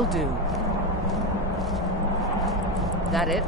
Will do. That it?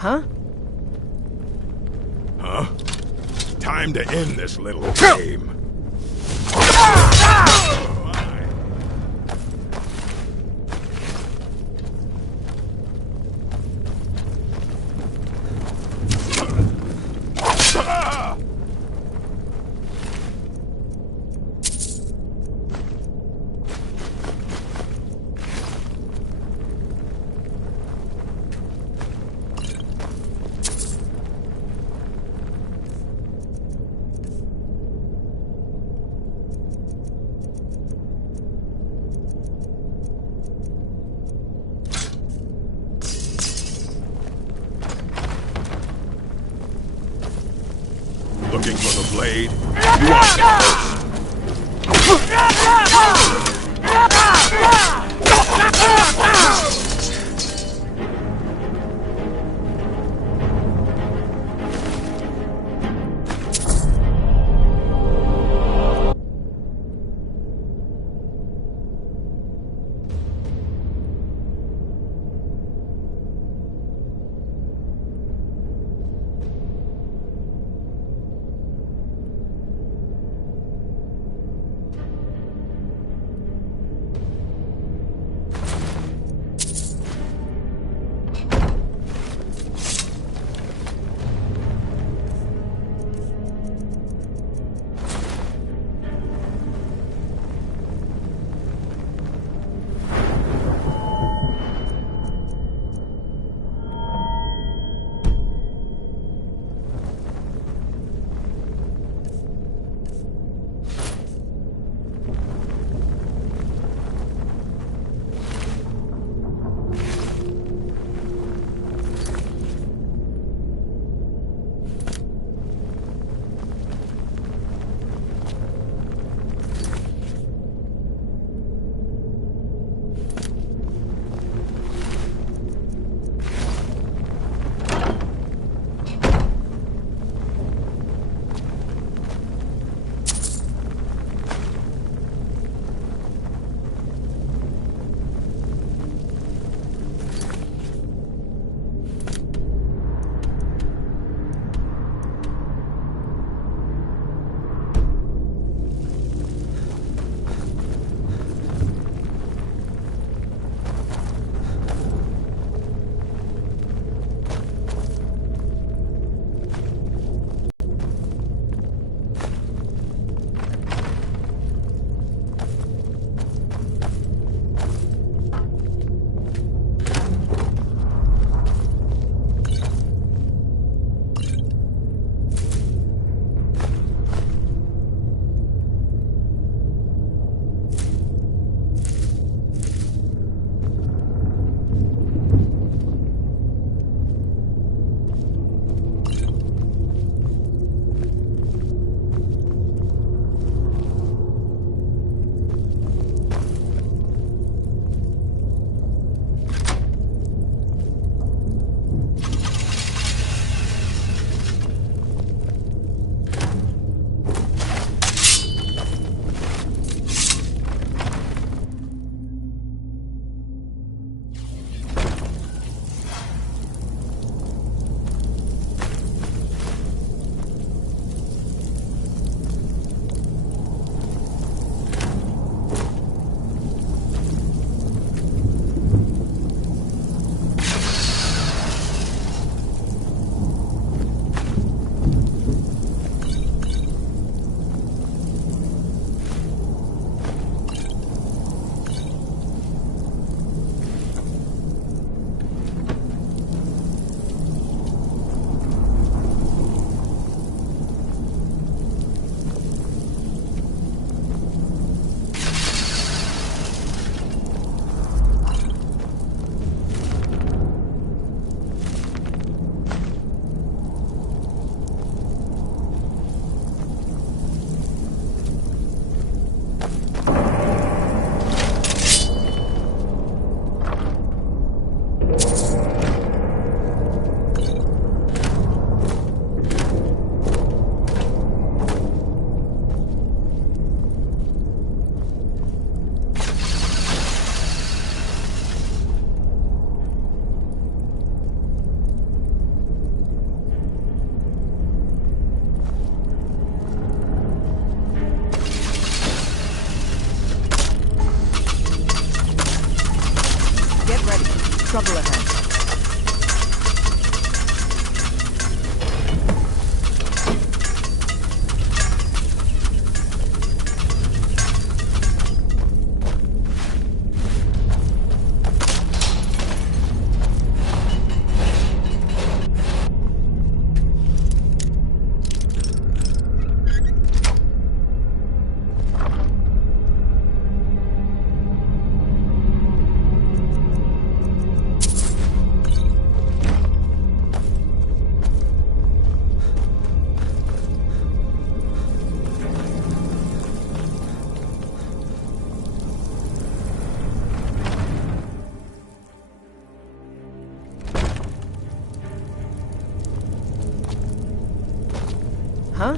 Huh? Huh? Time to end this little game. Looking for the blade? You are trouble ahead. Huh?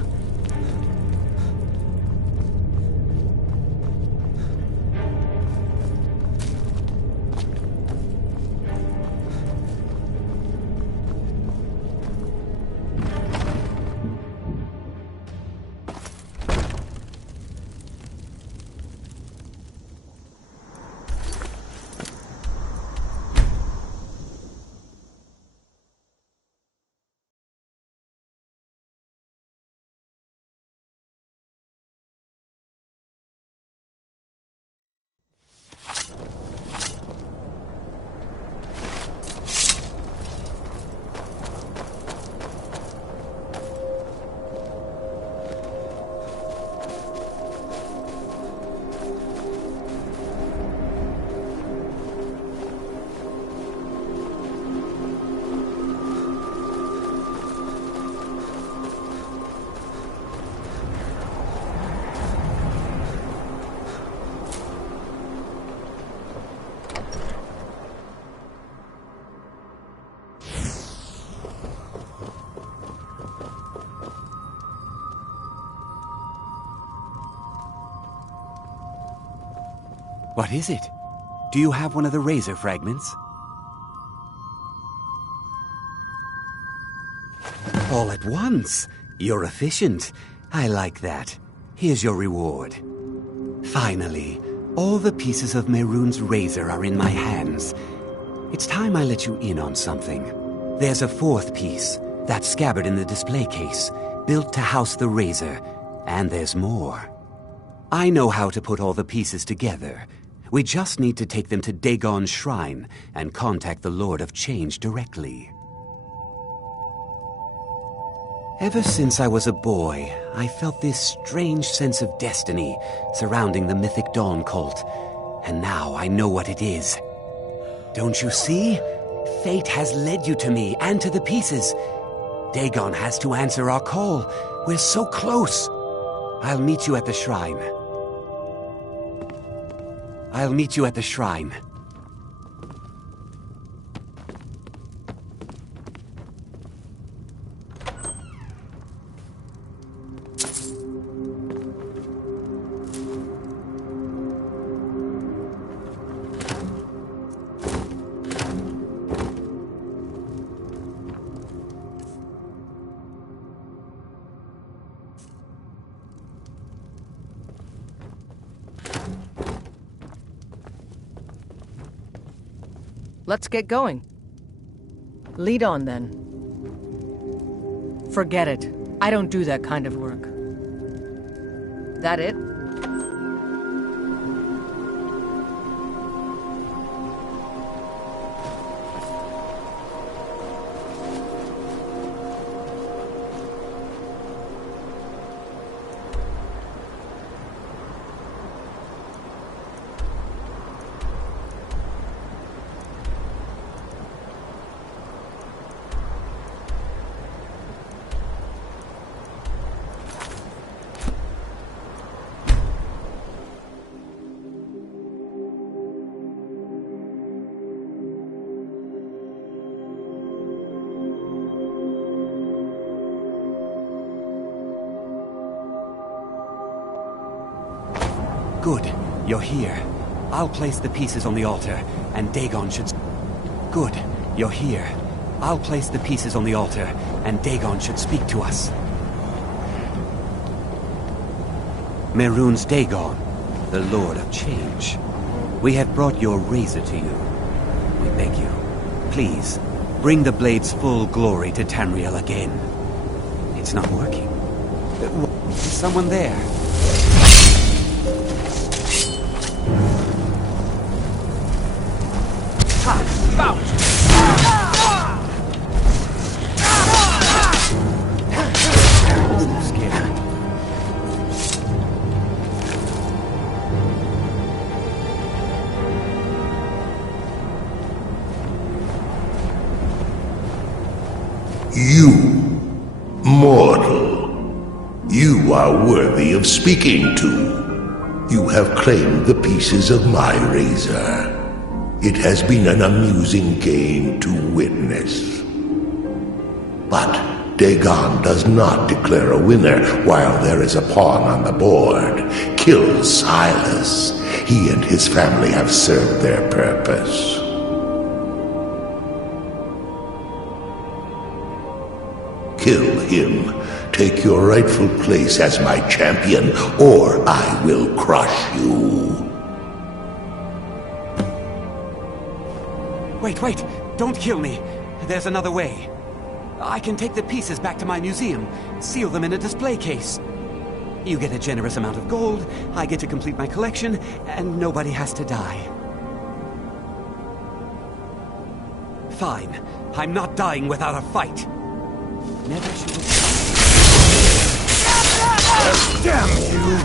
What is it? Do you have one of the razor fragments? All at once? You're efficient. I like that. Here's your reward. Finally, all the pieces of Mehrunes Razor are in my hands. It's time I let you in on something. There's a fourth piece, that scabbard in the display case, built to house the razor. And there's more. I know how to put all the pieces together. We just need to take them to Dagon's shrine and contact the Lord of Change directly. Ever since I was a boy, I felt this strange sense of destiny surrounding the mythic Dawn cult, and now I know what it is. Don't you see? Fate has led you to me and to the pieces. Dagon has to answer our call. We're so close. I'll meet you at the shrine. I'll meet you at the shrine. Let's get going. Lead on, then. Forget it. I don't do that kind of work. That it? Good. You're here. I'll place the pieces on the altar, and Dagon should... Good. You're here. I'll place the pieces on the altar, and Dagon should speak to us. Mehrunes Dagon, the Lord of Change. We have brought your razor to you. We beg you, Please, bring the blade's full glory to Tamriel again. It's not working. Is someone there? You, mortal, you are worthy of speaking to. You have claimed the pieces of my razor. It has been an amusing game to witness. But Dagon does not declare a winner while there is a pawn on the board. Kill Silas. He and his family have served their purpose. Kill him. Take your rightful place as my champion, or I will crush you. Wait, don't kill me. There's another way. I can take the pieces back to my museum, seal them in a display case. You get a generous amount of gold, I get to complete my collection, and nobody has to die. Fine. I'm not dying without a fight. Never should have... Damn you!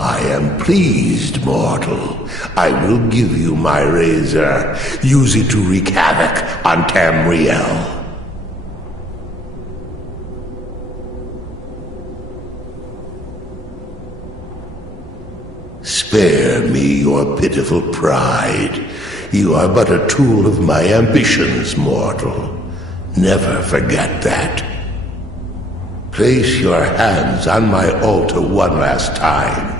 I am pleased, mortal. I will give you my razor. Use it to wreak havoc on Tamriel. Spare me your pitiful pride. You are but a tool of my ambitions, mortal. Never forget that. Place your hands on my altar one last time,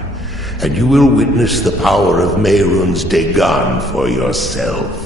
and you will witness the power of Mehrunes Dagon for yourself.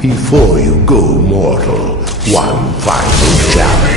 Before you go, mortal, one final challenge.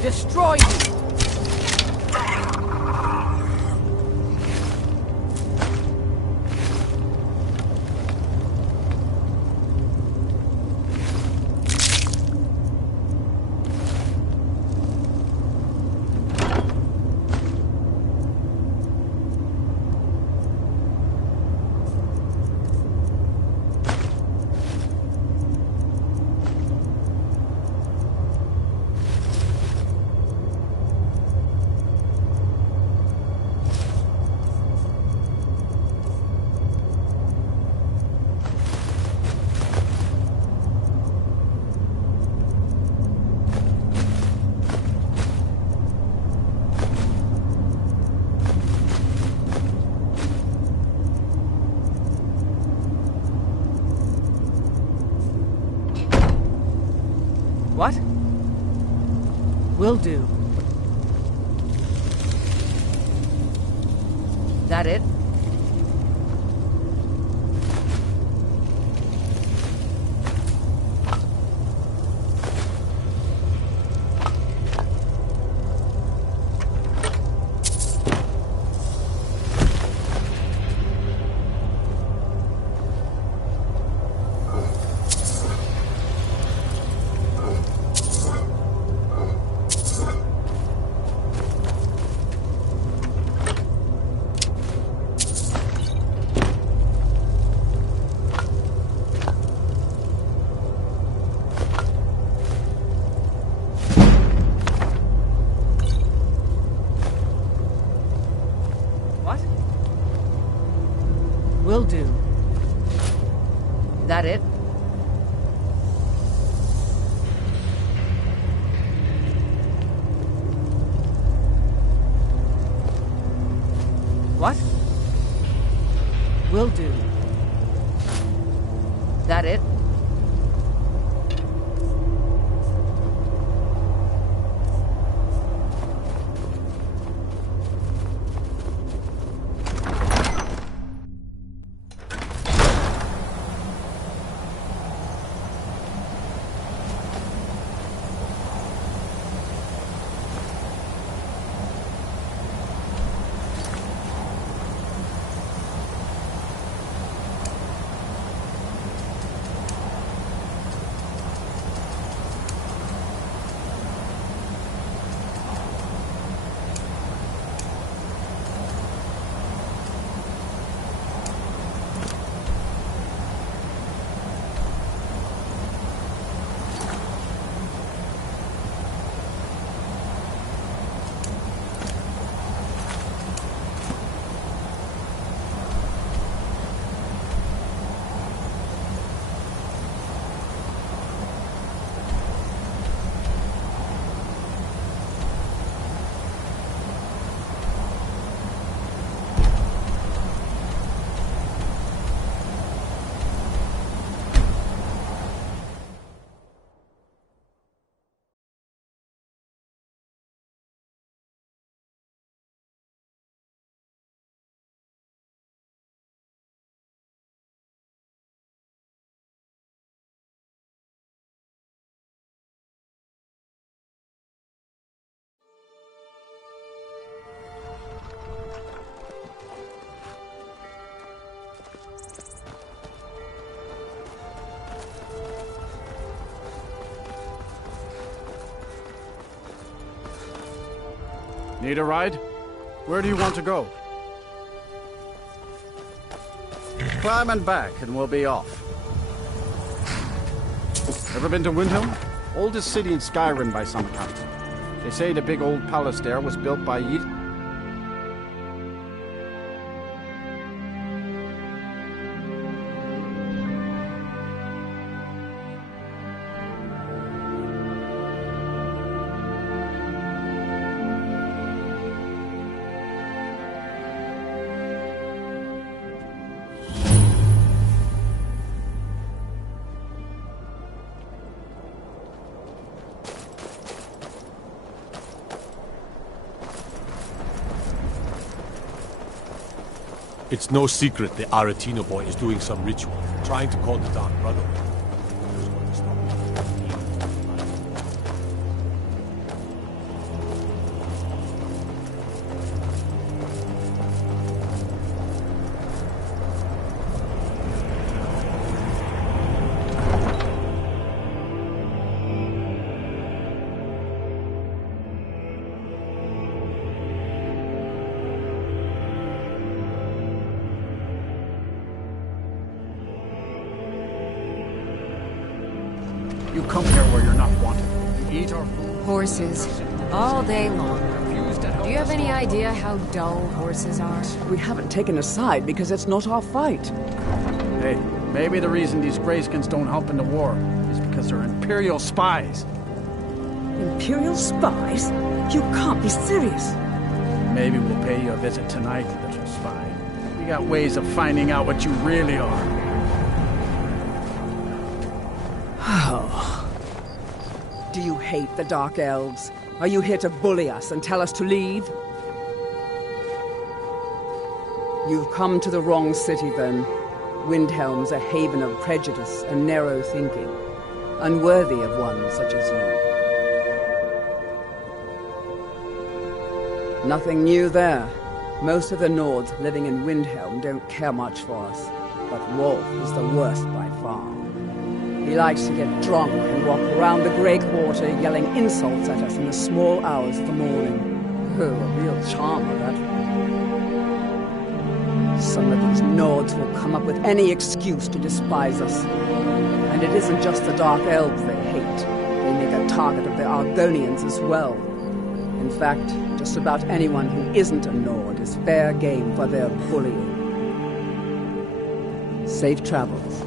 Destroy you! Will do. That it? Will do. That it? What? Will do. That it? Need a ride? Where do you want to go? Climb and back, and we'll be off. Ever been to Windhelm? Oldest city in Skyrim by some account. They say the big old palace there was built by It's no secret the Aretino boy is doing some ritual, trying to call the Dark Brotherhood. Who's going to stop him? You come here where you're not wanted. You eat our Horses. All day long. Do you have any idea how dull horses are? We haven't taken a side because it's not our fight. Hey, maybe the reason these Greyskins don't help in the war is because they're Imperial spies. Imperial spies? You can't be serious. Maybe we'll pay you a visit tonight, little spy. We got ways of finding out what you really are. Do you hate the Dark Elves? Are you here to bully us and tell us to leave? You've come to the wrong city, then. Windhelm's a haven of prejudice and narrow thinking, unworthy of one such as you. Nothing new there. Most of the Nords living in Windhelm don't care much for us, but Wolf is the worst by far. He likes to get drunk and walk around the Grey Quarter yelling insults at us in the small hours of the morning. Oh, a real charmer, that one. Some of these Nords will come up with any excuse to despise us. And it isn't just the Dark Elves they hate. They make a target of the Argonians as well. In fact, just about anyone who isn't a Nord is fair game for their bullying. Safe travels.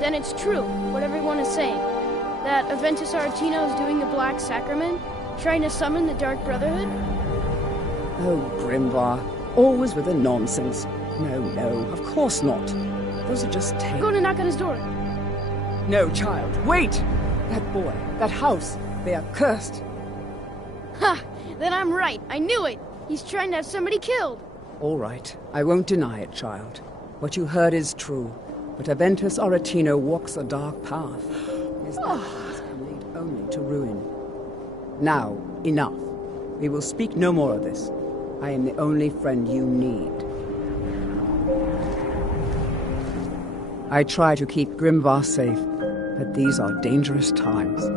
Then it's true, what everyone is saying. That Aventus Aretino is doing the Black Sacrament, trying to summon the Dark Brotherhood? Oh, Grimvar, always with the nonsense. No, of course not. Those are just tales. I'm going to knock on his door. No, child, wait! That boy, that house, they are cursed. Ha! Then I'm right. I knew it. He's trying to have somebody killed. All right, I won't deny it, child. What you heard is true. But Aventus Aretino walks a dark path. His actions can lead only to ruin. Now, enough. We will speak no more of this. I am the only friend you need. I try to keep Grimvar safe, but these are dangerous times.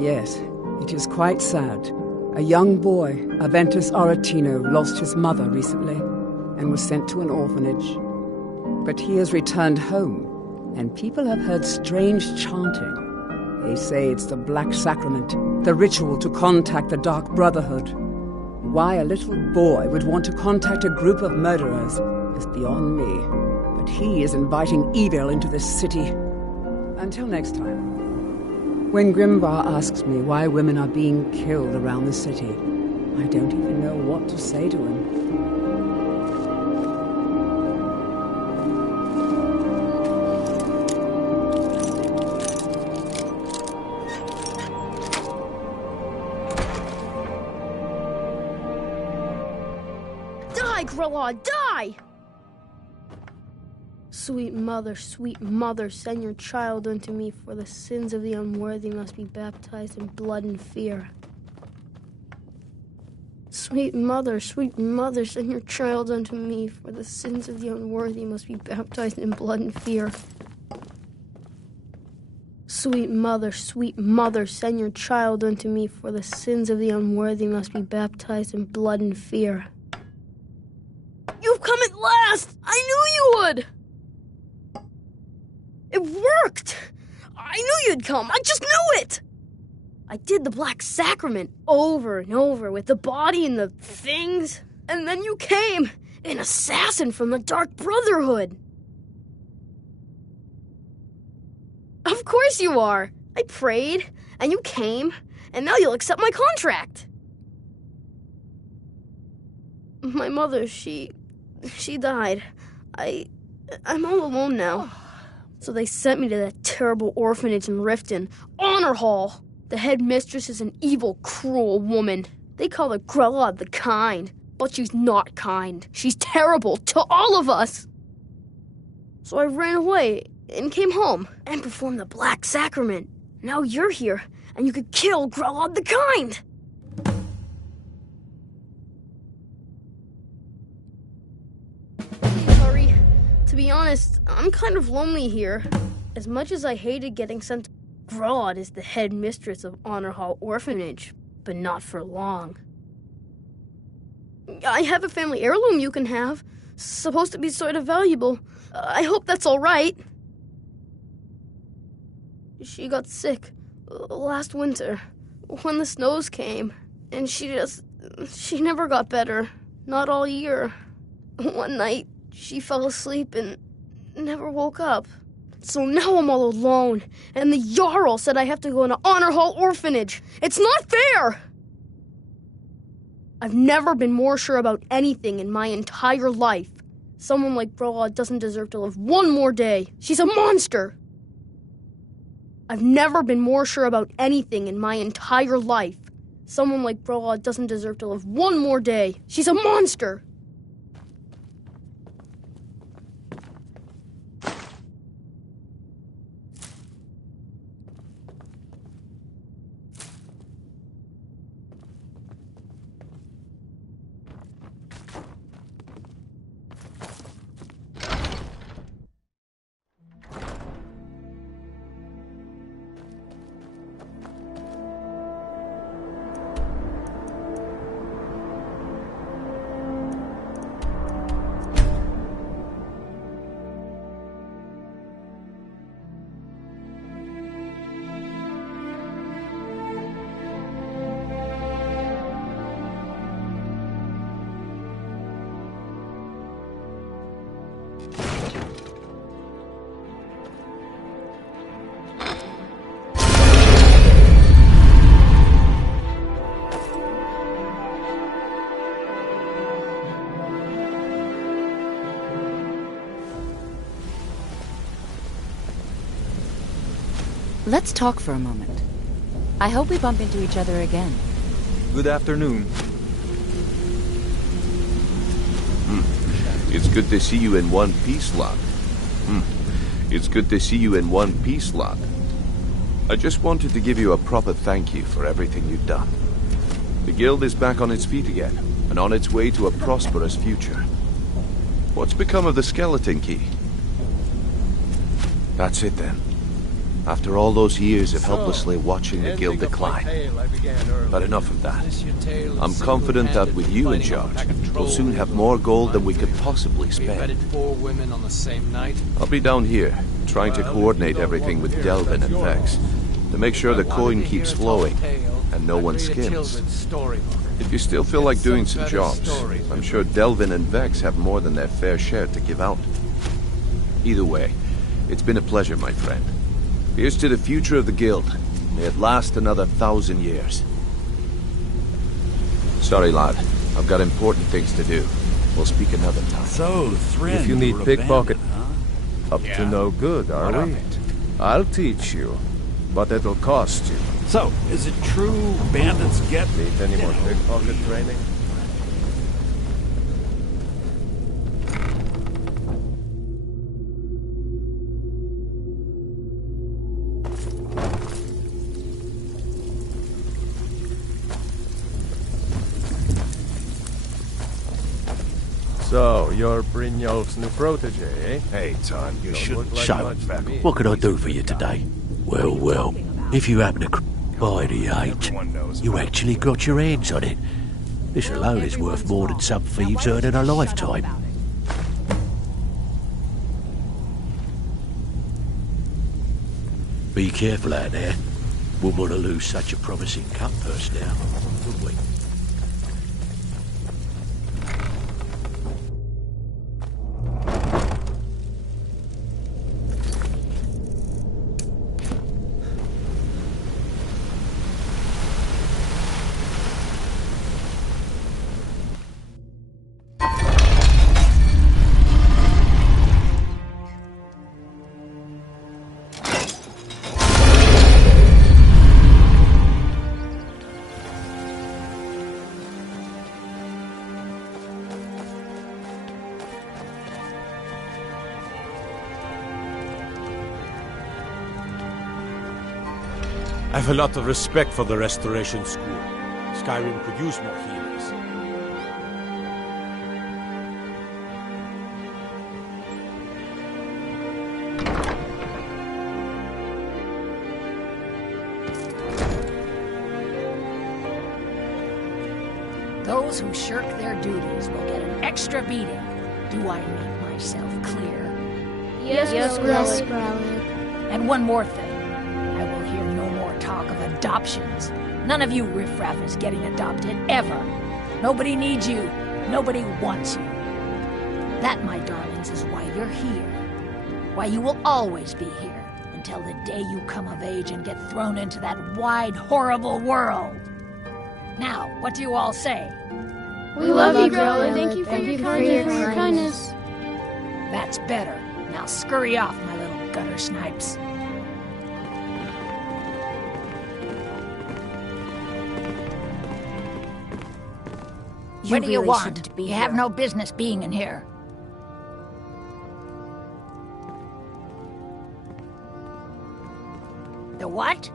Yes, it is quite sad. A young boy, Aventus Aretino, lost his mother recently and was sent to an orphanage. But he has returned home, and people have heard strange chanting. They say it's the Black Sacrament, the ritual to contact the Dark Brotherhood. Why a little boy would want to contact a group of murderers is beyond me. But he is inviting evil into this city. Until next time. When Grimvar asks me why women are being killed around the city, I don't even know what to say to him. Die, Grelod, die! Sweet mother, send your child unto me, for the sins of the unworthy must be baptized in blood and fear. Sweet mother, send your child unto me, for the sins of the unworthy must be baptized in blood and fear. Sweet mother, send your child unto me, for the sins of the unworthy must be baptized in blood and fear. You've come at last! I knew you would! It worked! I knew you'd come! I just knew it! I did the Black Sacrament over and over with the body and the things, and then you came, an assassin from the Dark Brotherhood. Of course you are! I prayed, and you came, and now you'll accept my contract. My mother, she died. I'm all alone now. So they sent me to that terrible orphanage in Riften, Honor Hall. The head mistress is an evil, cruel woman. They call her Grelod the Kind, but she's not kind. She's terrible to all of us. So I ran away and came home and performed the Black Sacrament. Now you're here, and you could kill Grelod the Kind. Khari, to be honest, I'm kind of lonely here. As much as I hated getting sent to Grelod is the head mistress of Honor Hall Orphanage, but not for long. I have a family heirloom you can have. Supposed to be sort of valuable. I hope that's all right. She got sick last winter when the snows came, and she never got better. Not all year. One night, she fell asleep and never woke up. So now I'm all alone, and the Jarl said I have to go into Honor Hall Orphanage. It's not fair! I've never been more sure about anything in my entire life. Someone like Grelod doesn't deserve to live one more day. She's a monster! I've never been more sure about anything in my entire life. Someone like Grelod doesn't deserve to live one more day. She's a monster! Let's talk for a moment. I hope we bump into each other again. Good afternoon. It's good to see you in one piece, lad. It's good to see you in one piece, lad. I just wanted to give you a proper thank you for everything you've done. The guild is back on its feet again, and on its way to a prosperous future. What's become of the skeleton key? That's it then. After all those years of helplessly watching the guild decline. But enough of that. I'm confident that with you in charge, we'll soon have more gold than we could possibly spend. I'll be down here, trying to coordinate everything with Delvin and Vex, to make sure the coin keeps flowing, and no one skims. If you still feel like doing some jobs, I'm sure Delvin and Vex have more than their fair share to give out. Either way, it's been a pleasure, my friend. Here's to the future of the guild. May it last another 1,000 years. Sorry, lad. I've got important things to do. We'll speak another time. So, if you need pickpocket, up to no good, are we? I'll teach you, but it'll cost you. So, is it true bandits get... Need any more pickpocket training? So, you're Brynjolf's new protege, eh? Hey, Tom, you shouldn't look like shout. much to me. What can I do for you today? Well, if you happen to buy the 8, you actually got your hands on it. This alone is worth more than some thieves earn in a lifetime. Be careful out there. Wouldn't want to lose such a promising cut purse now, would we? I have a lot of respect for the Restoration School. Skyrim could use more healers. Those who shirk their duties will get an extra beating. Do I make myself clear? Yes, Grelod. And one more thing. I will hear no more talk of adoptions. None of you riffraff is getting adopted, ever. Nobody needs you. Nobody wants you. That, my darlings, is why you're here. Why you will always be here, until the day you come of age and get thrown into that wide, horrible world. Now, what do you all say? We love you, Grelod. Thank you for your kindness. That's better. Now scurry off, my little gutter snipes. What do you want? You have no business being in here. The what?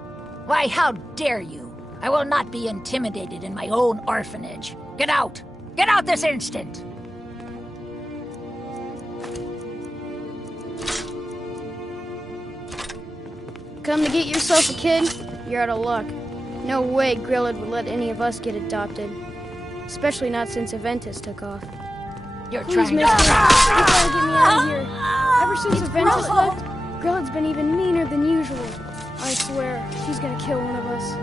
Why, how dare you? I will not be intimidated in my own orphanage. Get out! Get out this instant! Come to get yourself a kid? You're out of luck. No way Grelod would let any of us get adopted. Especially not since Aventus took off. You're Please, trying to... mister, you gotta get me out of here. Ever since Aventus left, Grelod's been even meaner than usual. I swear, she's gonna kill one of us.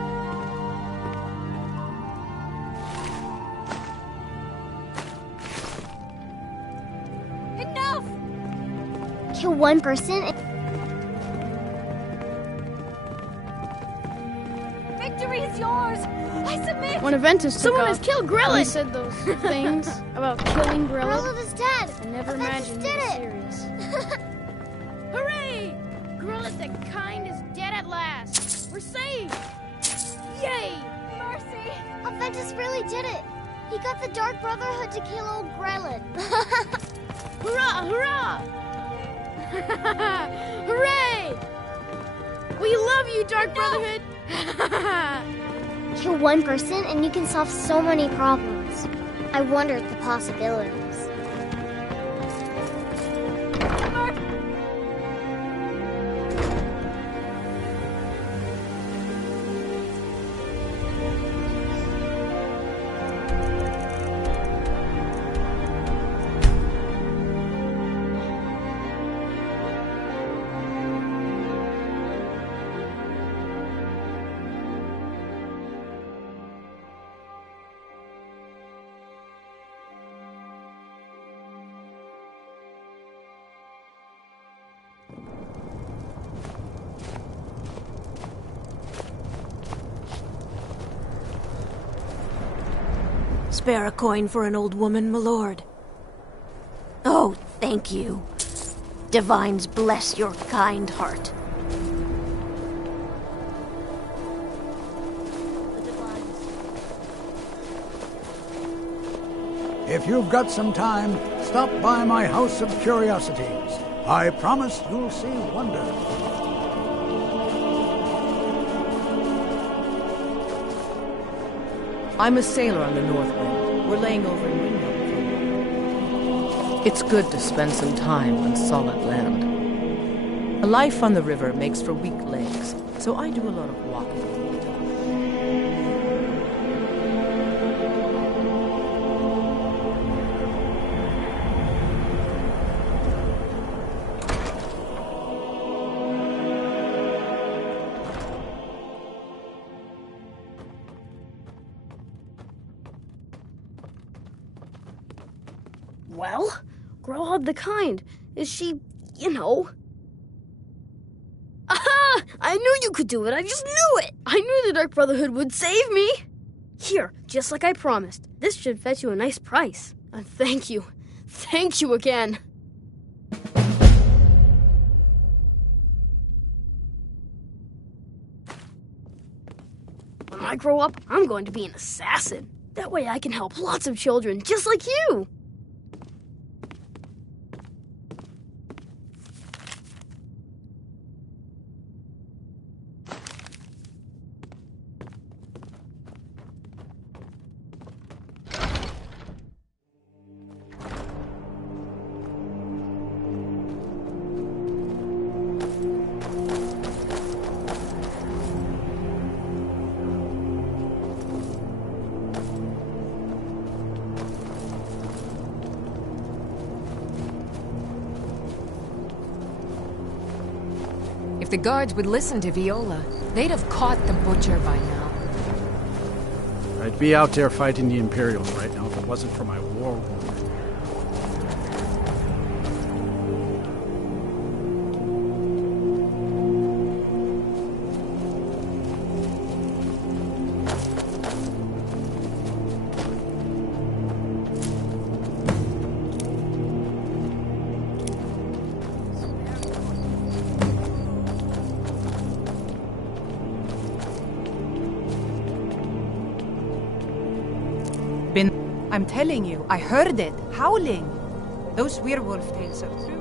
Enough! Kill one person and... Victory is yours! I submit! When Aventus took Someone off, has killed Grelod! he said those things about killing Grelod. Grelod is dead! I never imagined it was serious. Hooray! Grelod the Kind is dead at last. We're saved! Yay! Mercy! Aventus really did it! He got the Dark Brotherhood to kill old Grelod. Hurrah! Hurrah! Hooray! We love you, Dark Brotherhood! Kill one person and you can solve so many problems. I wonder at the possibilities. Spare a coin for an old woman, my lord. Oh, thank you. Divines bless your kind heart. If you've got some time, stop by my House of Curiosities. I promise you'll see wonder. I'm a sailor on the North Wind. We're laying over in Windhelm. It's good to spend some time on solid land. A life on the river makes for weak legs, so I do a lot of walking. Well, Grelod the Kind. Is she, you know... Aha! I knew you could do it. I just knew it. I knew the Dark Brotherhood would save me. Here, just like I promised. This should fetch you a nice price. Thank you. Thank you again. When I grow up, I'm going to be an assassin. That way I can help lots of children just like you. If the guards would listen to Viola, they'd have caught the butcher by now. I'd be out there fighting the Imperials right now if it wasn't for my war wound. I'm telling you, I heard it, howling. Those werewolf tales are true.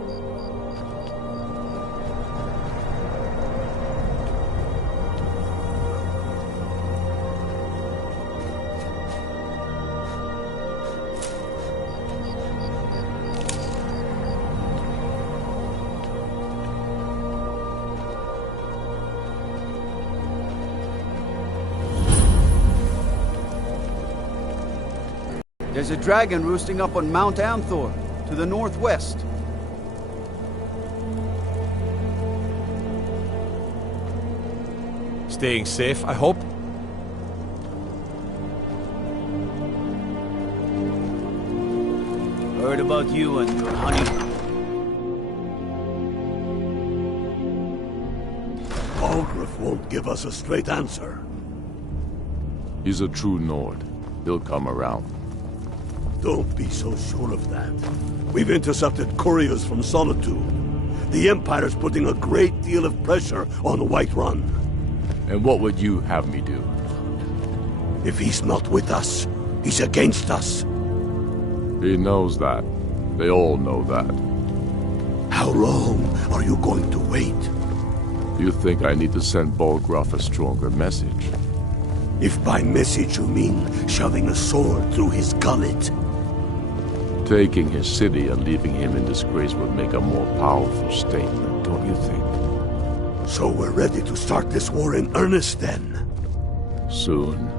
There's a dragon roosting up on Mount Amthor, to the northwest. Staying safe, I hope? Heard about you and your honey. Balgruuf won't give us a straight answer. He's a true Nord. He'll come around. Don't be so sure of that. We've intercepted couriers from Solitude. The Empire's putting a great deal of pressure on Whiterun. And what would you have me do? If he's not with us, he's against us. He knows that. They all know that. How long are you going to wait? You think I need to send Balgruuf a stronger message? If by message you mean shoving a sword through his gullet. Taking his city and leaving him in disgrace would make a more powerful statement, don't you think? So we're ready to start this war in earnest then? Soon.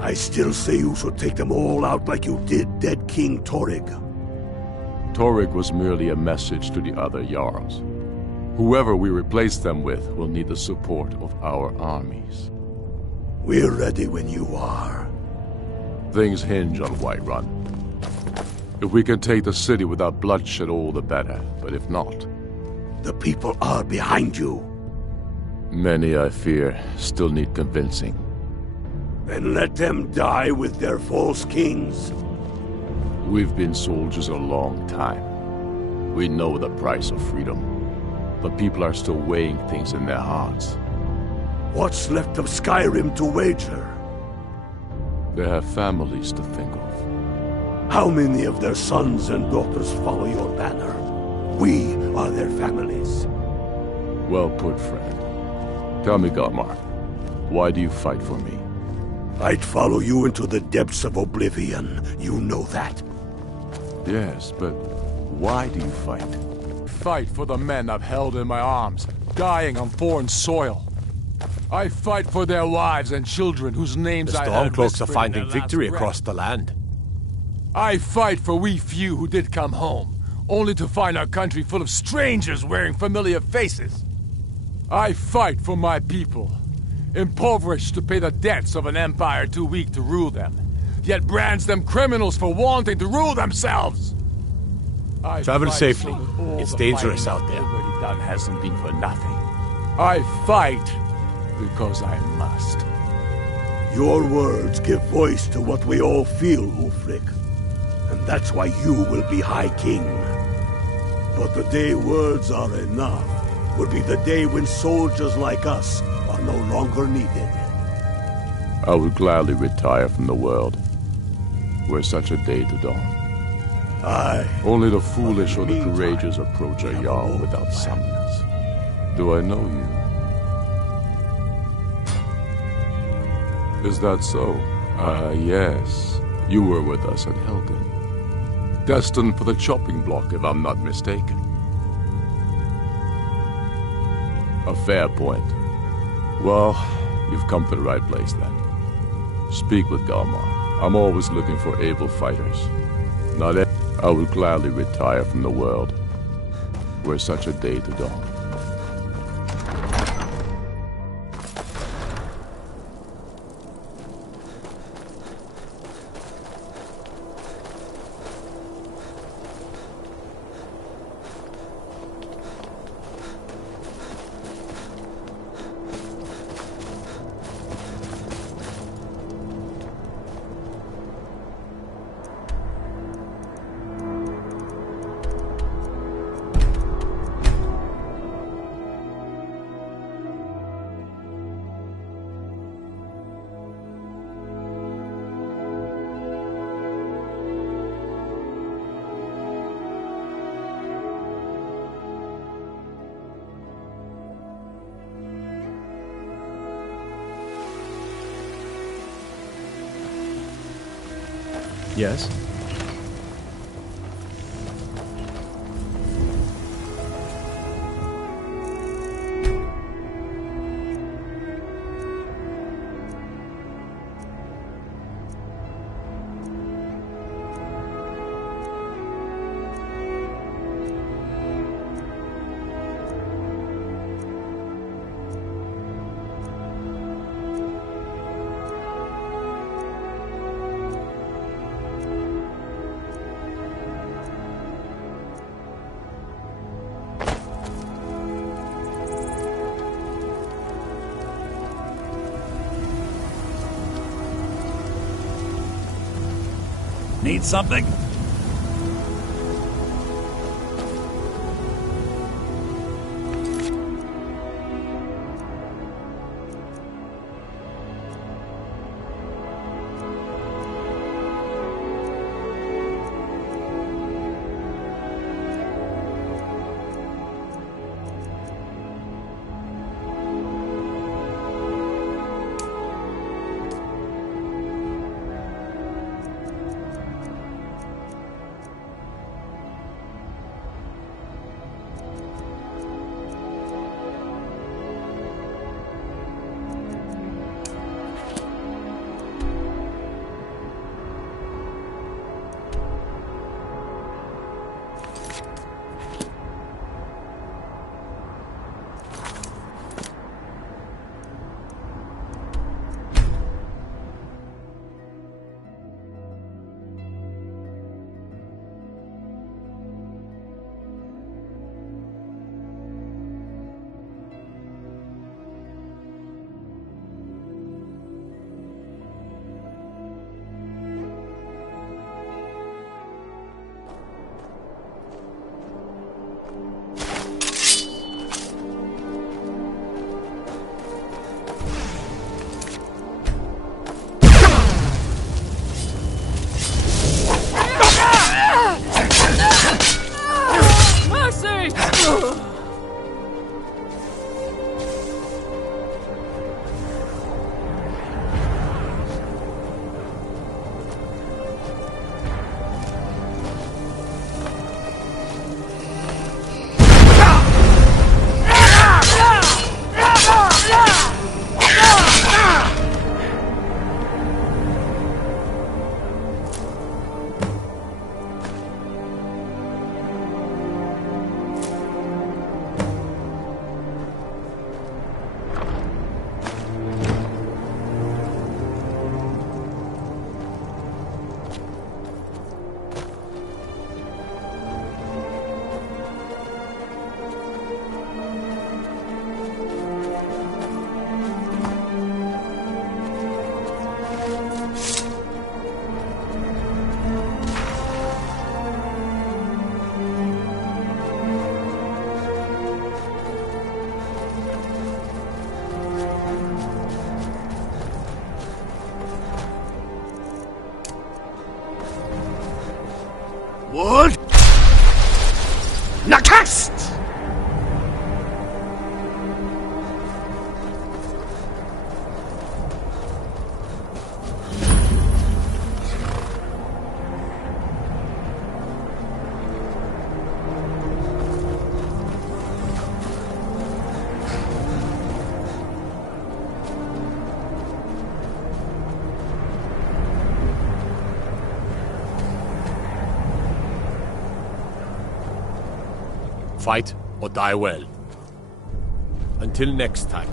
I still say you should take them all out like you did dead King Torrig. Torrig was merely a message to the other Jarls. Whoever we replace them with will need the support of our armies. We're ready when you are. Things hinge on Whiterun. If we can take the city without bloodshed, all the better. But if not... The people are behind you. Many, I fear, still need convincing. Then let them die with their false kings. We've been soldiers a long time. We know the price of freedom. But people are still weighing things in their hearts. What's left of Skyrim to wager? They have families to think of. How many of their sons and daughters follow your banner? We are their families. Well put, friend. Tell me, Galmar, why do you fight for me? I'd follow you into the depths of Oblivion. You know that. Yes, but why do you fight? Fight for the men I've held in my arms, dying on foreign soil. I fight for their wives and children whose names I heard Stormcloaks are whispered finding in their victory last across the land. I fight for we few who did come home, only to find our country full of strangers wearing familiar faces. I fight for my people, impoverished to pay the debts of an empire too weak to rule them, yet brands them criminals for wanting to rule themselves. Travel safely. It's dangerous out there. Already done hasn't been for nothing. I fight because I must. Your words give voice to what we all feel, Ulfric. And that's why you will be High King. But the day words are enough will be the day when soldiers like us are no longer needed. I would gladly retire from the world, were such a day to dawn. Aye. Only the foolish or the courageous approach a Jarl without summons. Do I know you? Is that so? Yes. You were with us at Helgen. Destined for the chopping block, if I'm not mistaken. A fair point. Well, you've come to the right place then. Speak with Galmar. I'm always looking for able fighters. I would gladly retire from the world, were such a day to dawn. Yes? Need something? What? Nakast! Fight or die well. Until next time.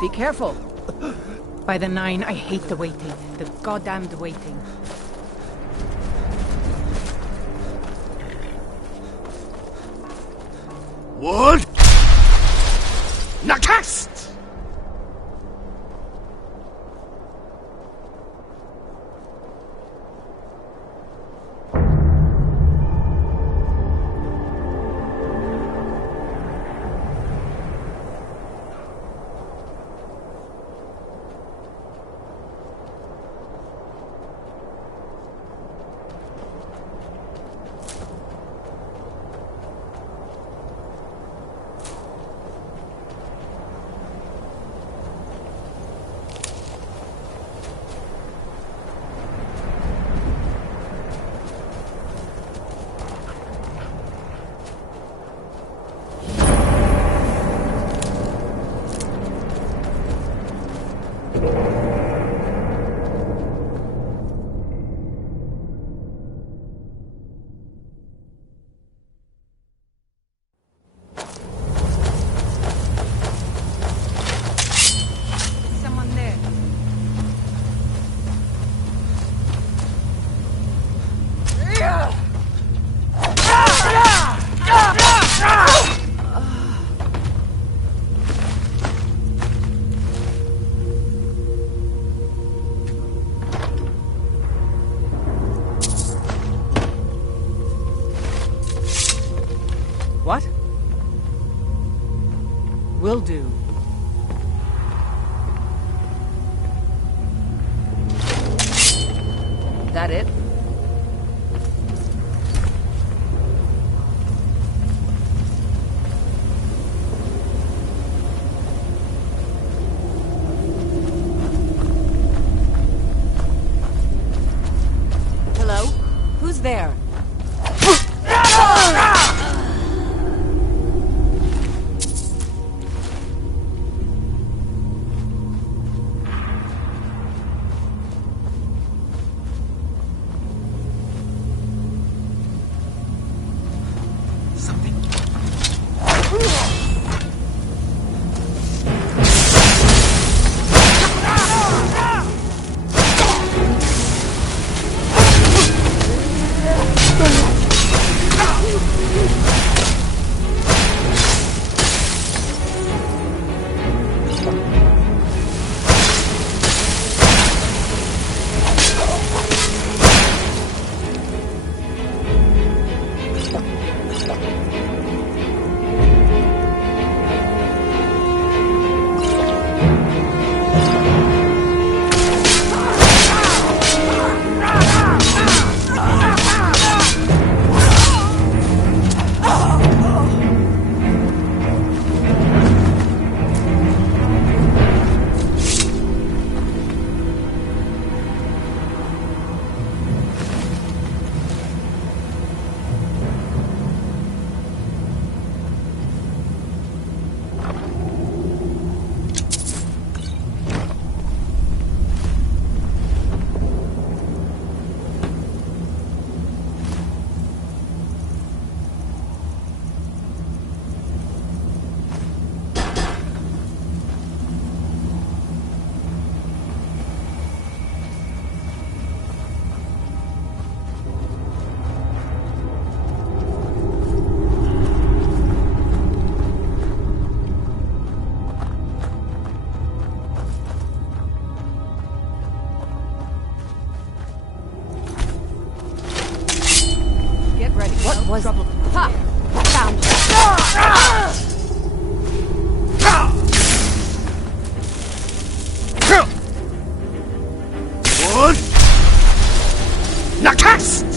Be careful. By the 9, I hate the waiting. The goddamned waiting. What? Nakast! What? Will do. That it? Hello? Who's there? Was trouble. Ha! Found One. Nakast!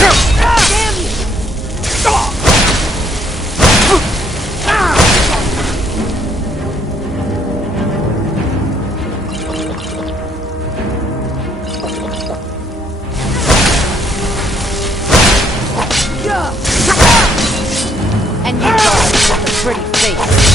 Damn you! And you got with a pretty face.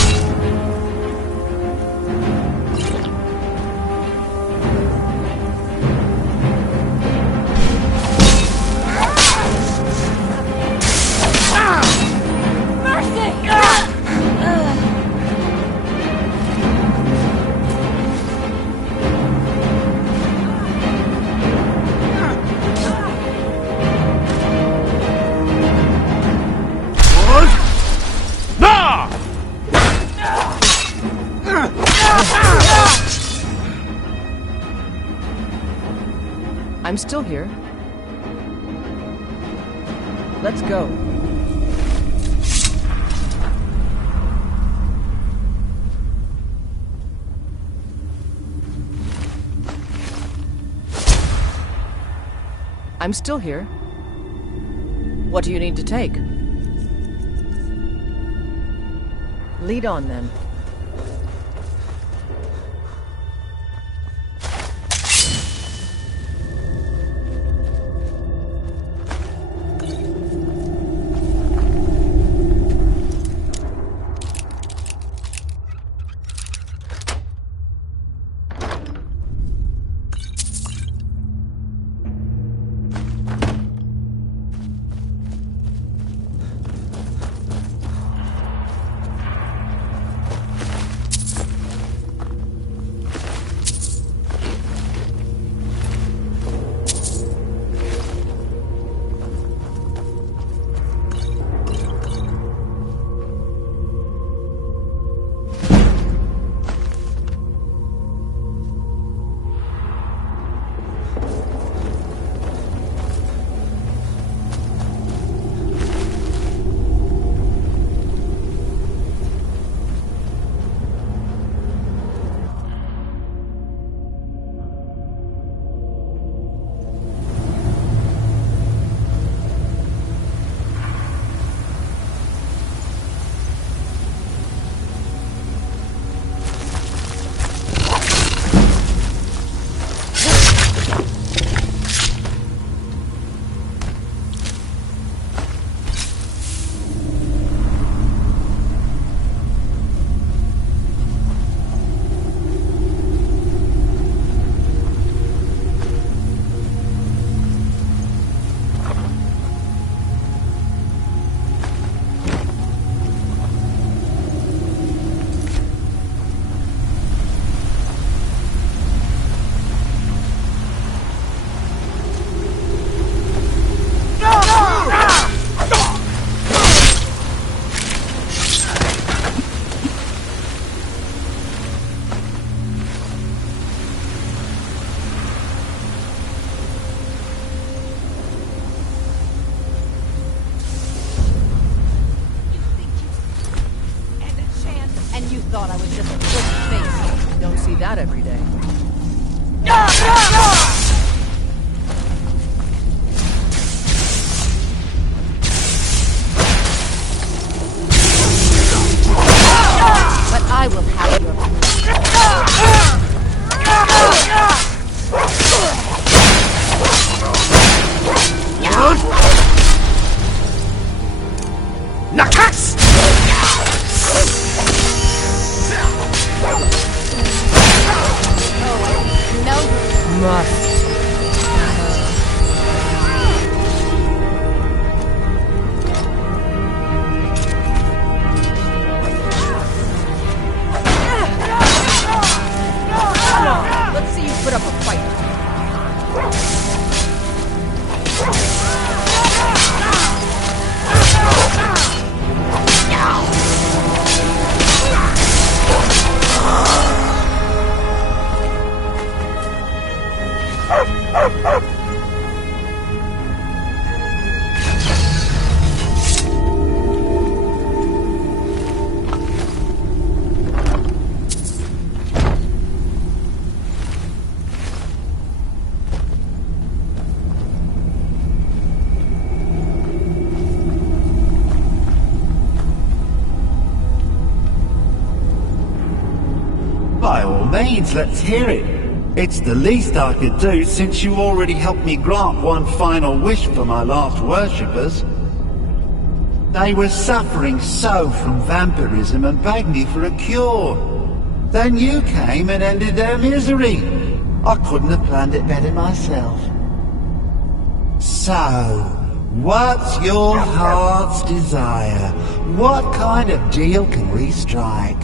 I'm still here. Let's go. I'm still here. What do you need to take? Lead on, then. Nakas! Must. Let's see you put up a fight. By all means, let's hear it. It's the least I could do since you already helped me grant one final wish for my last worshippers. They were suffering so from vampirism and begged me for a cure. Then you came and ended their misery. I couldn't have planned it better myself. So, what's your heart's desire? What kind of deal can we strike?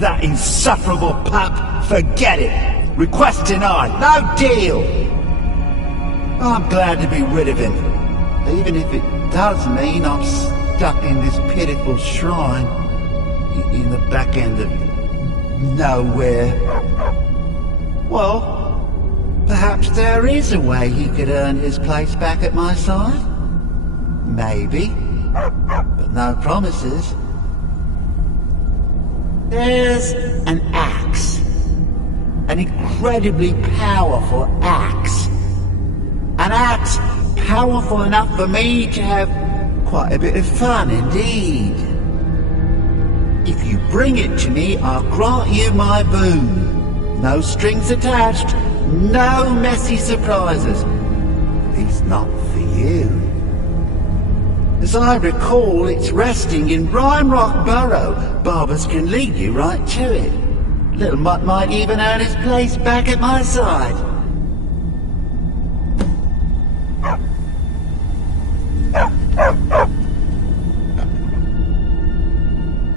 That insufferable pup! Forget it! Request denied! No deal! I'm glad to be rid of him, even if it does mean I'm stuck in this pitiful shrine in the back end of nowhere. Well, perhaps there is a way he could earn his place back at my side? Maybe, but no promises. There's an axe. An incredibly powerful axe. An axe powerful enough for me to have quite a bit of fun indeed. If you bring it to me, I'll grant you my boon. No strings attached, no messy surprises. At least not for you. As I recall, it's resting in Rhymerock Burrow. Barbers can lead you right to it. Little Mutt might even earn his place back at my side.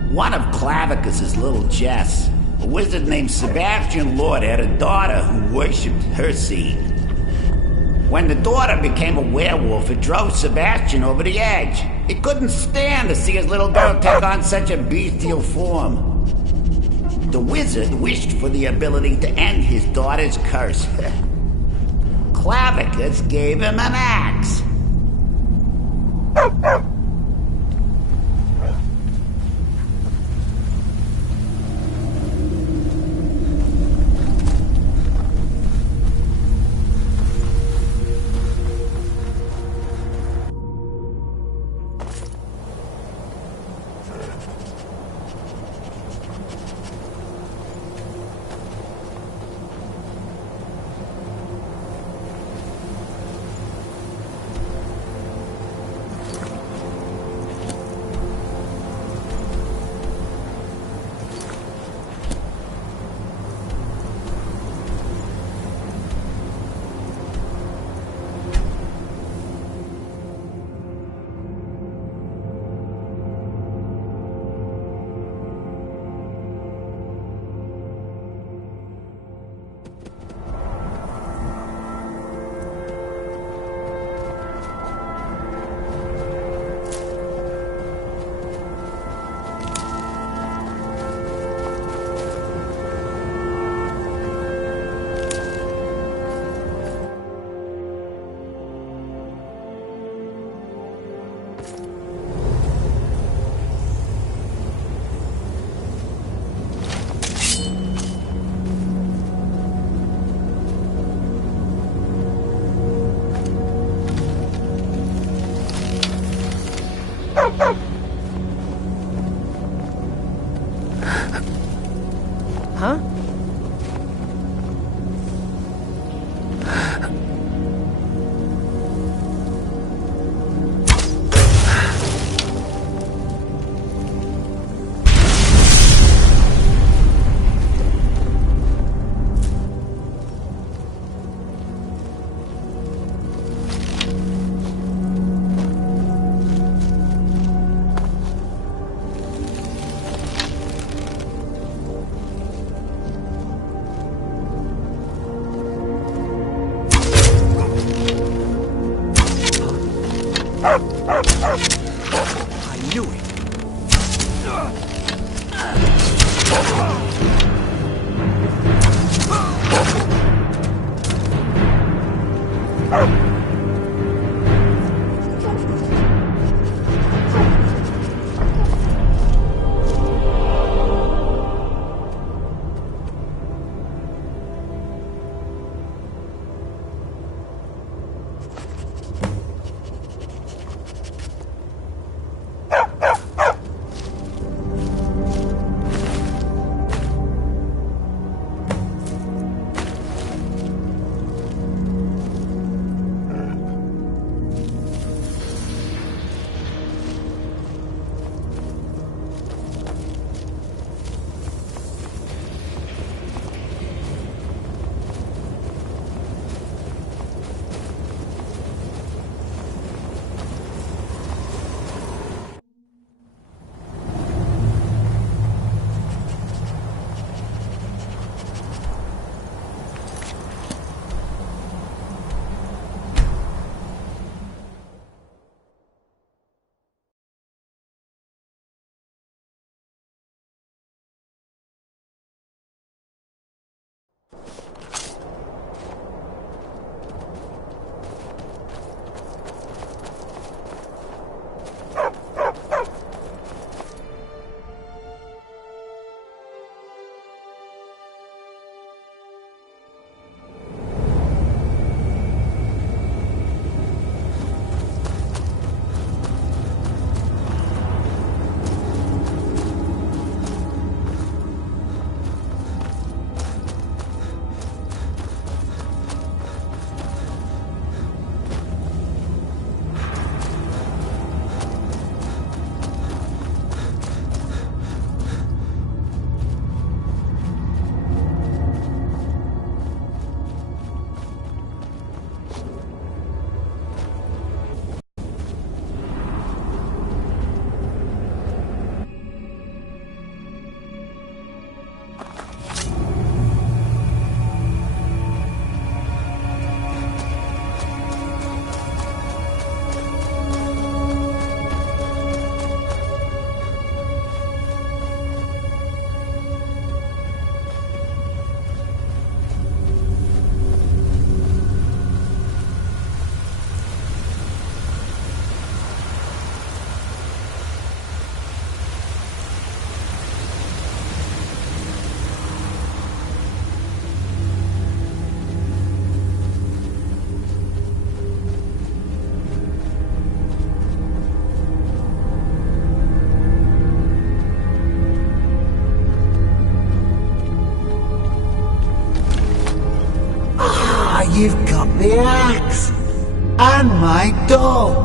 One of Clavicus's little Jess, a wizard named Sebastian Lord, had a daughter who worshipped her seed. When the daughter became a werewolf, it drove Sebastian over the edge. He couldn't stand to see his little girl take on such a bestial form. The wizard wished for the ability to end his daughter's curse. Clavicus gave him an axe. Huh? You've got the axe! And my dog!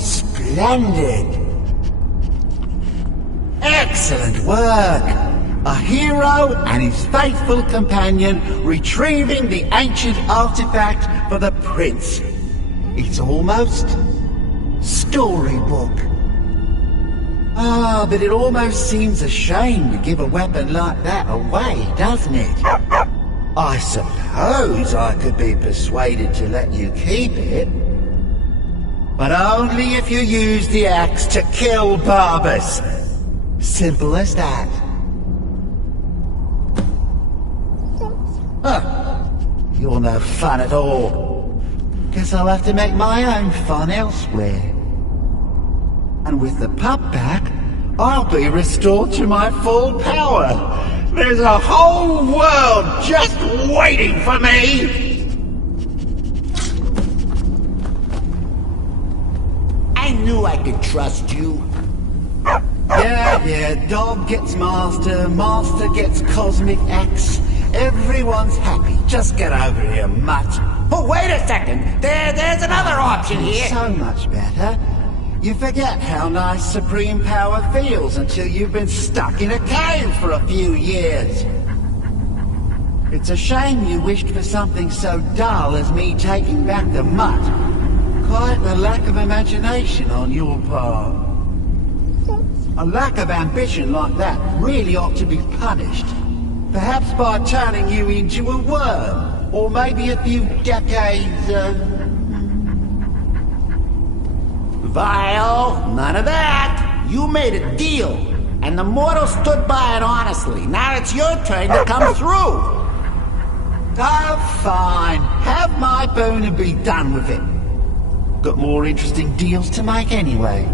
Splendid! Excellent work! A hero and his faithful companion retrieving the ancient artifact for the prince. It's almost storybook. Ah, but it almost seems a shame to give a weapon like that away, doesn't it? I suppose I could be persuaded to let you keep it. But only if you use the axe to kill Barbas. Simple as that. Huh. You're no fun at all. Guess I'll have to make my own fun elsewhere. And with the pup back, I'll be restored to my full power. There's a whole world just waiting for me! I knew I could trust you. Yeah, dog gets master, master gets cosmic axe. Everyone's happy. Just get over here, mutt. Oh, wait a second. There's another option here. So much better. You forget how nice supreme power feels until you've been stuck in a cave for a few years. It's a shame you wished for something so dull as me taking back the mutt. Quite the lack of imagination on your part. A lack of ambition like that really ought to be punished. Perhaps by turning you into a worm, or maybe a few decades, Vile, none of that. You made a deal. And the mortal stood by it honestly. Now it's your turn to come through. Oh, fine. Have my bone and be done with it. Got more interesting deals to make anyway.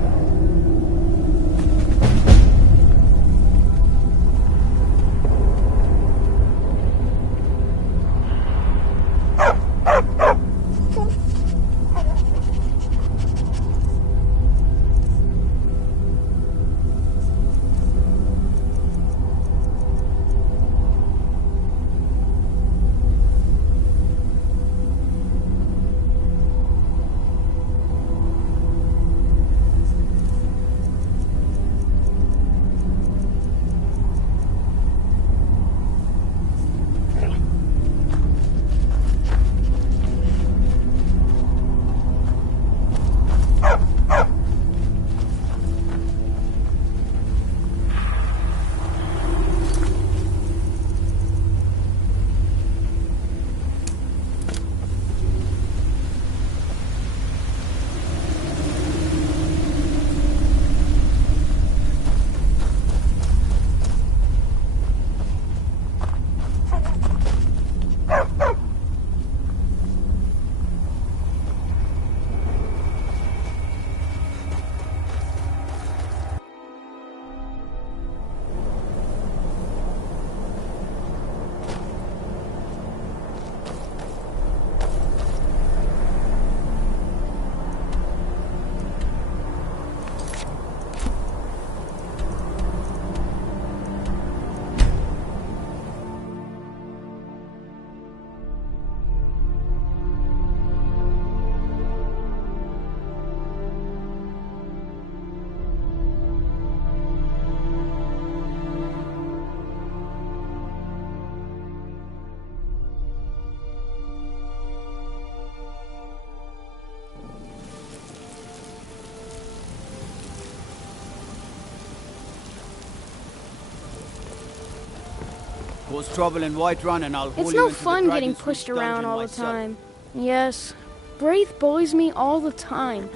Cause trouble in Whiterun and I'll haul It's you no into the fun getting Dragon's pushed Reach around dungeon all the myself. time. Yes, Braith bullies me all the time.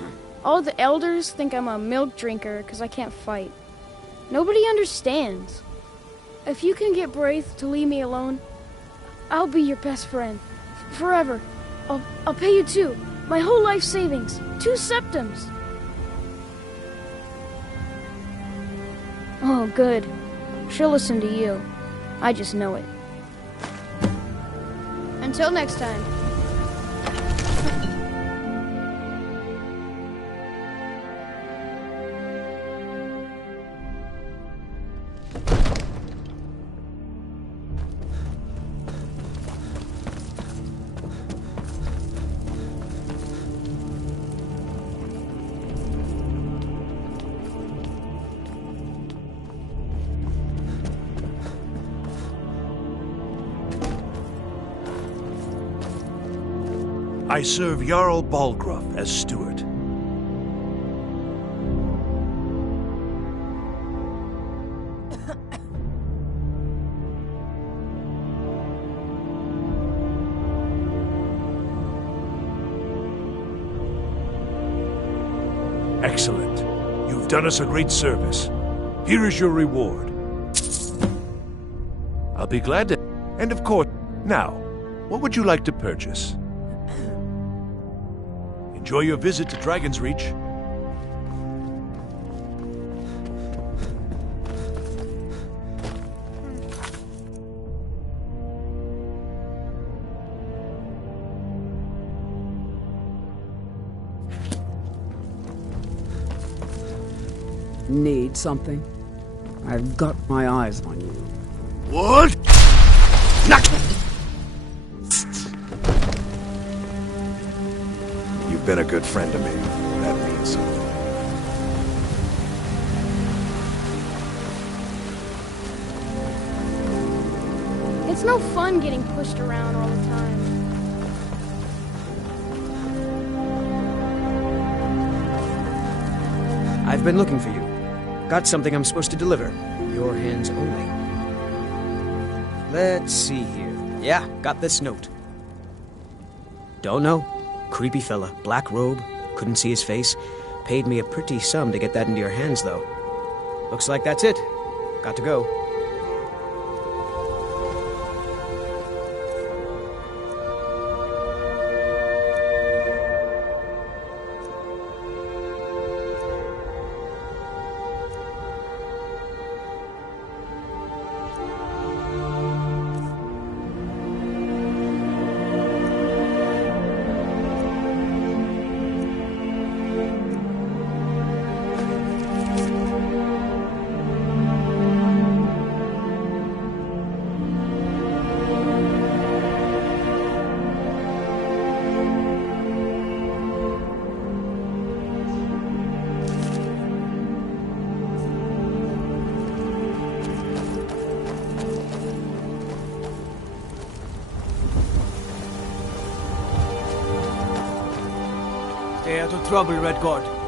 All the elders think I'm a milk drinker because I can't fight. Nobody understands. If you can get Braith to leave me alone, I'll be your best friend. Forever. I'll pay you too. My whole life savings. 2 septims. Oh, good. She'll listen to you. I just know it. Until next time. I serve Jarl Balgruuf as steward. Excellent. You've done us a great service. Here is your reward. I'll be glad to... And of course, now, what would you like to purchase? Enjoy your visit to Dragon's Reach. Need something? I've got my eyes on you. What? You've been a good friend to me. That means something. It's no fun getting pushed around all the time. I've been looking for you. Got something I'm supposed to deliver. Your hands only. Let's see here. Yeah, got this note. Don't know. Creepy fella. Black robe. Couldn't see his face. Paid me a pretty sum to get that into your hands, though. Looks like that's it. Got to go. Stay out of trouble, Red God.